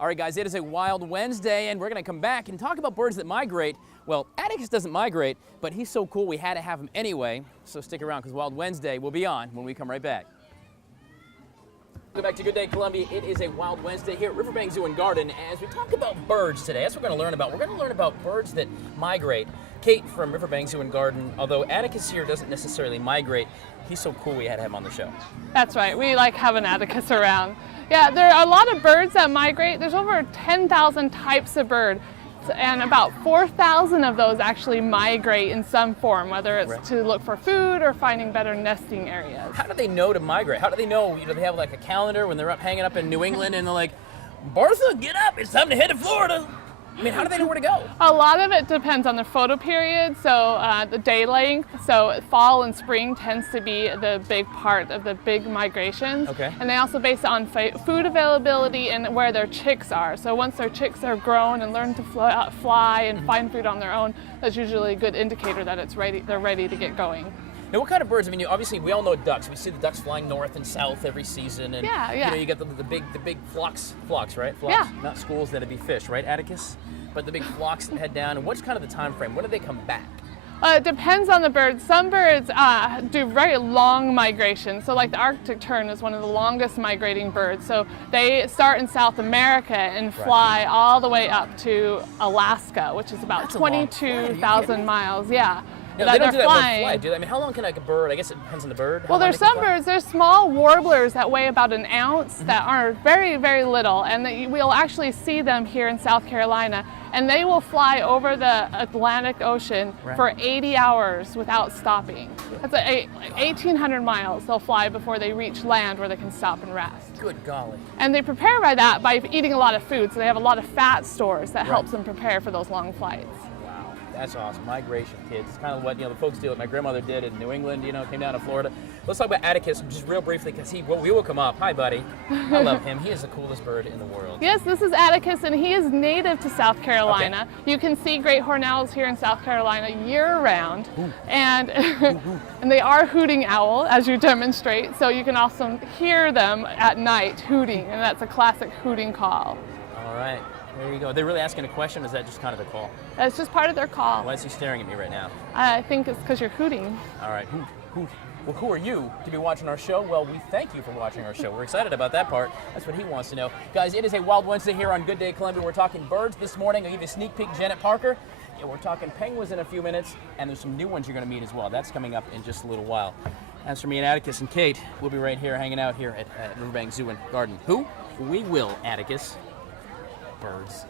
All right, guys, it is a wild Wednesday, and we're going to come back and talk about birds that migrate. Well, Atticus doesn't migrate, but he's so cool we had to have him anyway. So stick around, because Wild Wednesday will be on when we come right back. Welcome back to Good Day Columbia. It is a Wild Wednesday here at Riverbank Zoo and Garden as we talk about birds today. That's what we're going to learn about. We're going to learn about birds that migrate. Kate from Riverbank Zoo and Garden, although Atticus here doesn't necessarily migrate, he's so cool we had to have him on the show. That's right. We like having Atticus around. Yeah, there are a lot of birds that migrate. There's over 10,000 types of bird, and about 4,000 of those actually migrate in some form, whether it's to look for food or finding better nesting areas. How do they know to migrate? How do they know? You know, they have like a calendar when they're up hanging up in New England and they're like, Bertha, get up, it's time to head to Florida. I mean, how do they know where to go? A lot of it depends on the photo period, so the day length. So fall and spring tends to be the big part of the big migrations. Okay. And they also base it on food availability and where their chicks are. So once their chicks are grown and learn to fly and find food on their own, that's usually a good indicator that it's ready. They're ready to get going. Now, what kind of birds? I mean, obviously, we all know ducks. We see the ducks flying north and south every season, and you know, you got the big flocks, right? Flocks, yeah. Not schools that'd be fish, right, Atticus? But the big flocks that head down. And what's kind of the time frame? When do they come back? It depends on the bird. Some birds do very long migrations. So like the Arctic tern is one of the longest migrating birds. So they start in South America and fly all the way up to Alaska, which is about 22,000 miles. Yeah. No, they don't do that one flight, do they? I mean, how long can like a bird? I guess it depends on the bird. Well, there's some birds. There's small warblers that weigh about an ounce that are very, very little, and we'll actually see them here in South Carolina. And they will fly over the Atlantic Ocean for 80 hours without stopping. That's 1,800 miles they'll fly before they reach land where they can stop and rest. Good golly. And they prepare by that by eating a lot of food, so they have a lot of fat stores that helps them prepare for those long flights. Wow, that's awesome. Migration, kids. It's kind of what the folks do. What my grandmother did in New England. Came down to Florida. Let's talk about Atticus just real briefly, because we will come up. Hi, buddy. I love him. He is the coolest bird in the world. Yes, this is Atticus, and he is native to South Carolina. Okay. You can see great horned owls here in South Carolina year-round, and and they are hooting owl, as you demonstrate. So you can also hear them at night hooting, and that's a classic hooting call. All right. There you go. Are they really asking a question, or is that just kind of their call? That's just part of their call. Why is he staring at me right now? I think it's because you're hooting. All right. Hoot. Well, who are you to be watching our show? Well, we thank you for watching our show. We're excited about that part. That's what he wants to know. Guys, it is a Wild Wednesday here on Good Day Columbia. We're talking birds this morning. I'll give you a sneak peek, Janet Parker. Yeah, we're talking penguins in a few minutes, and there's some new ones you're going to meet as well. That's coming up in just a little while. As for me and Atticus and Kate, we'll be right here hanging out here at Riverbank Zoo and Garden. Who? We will, Atticus. Birds.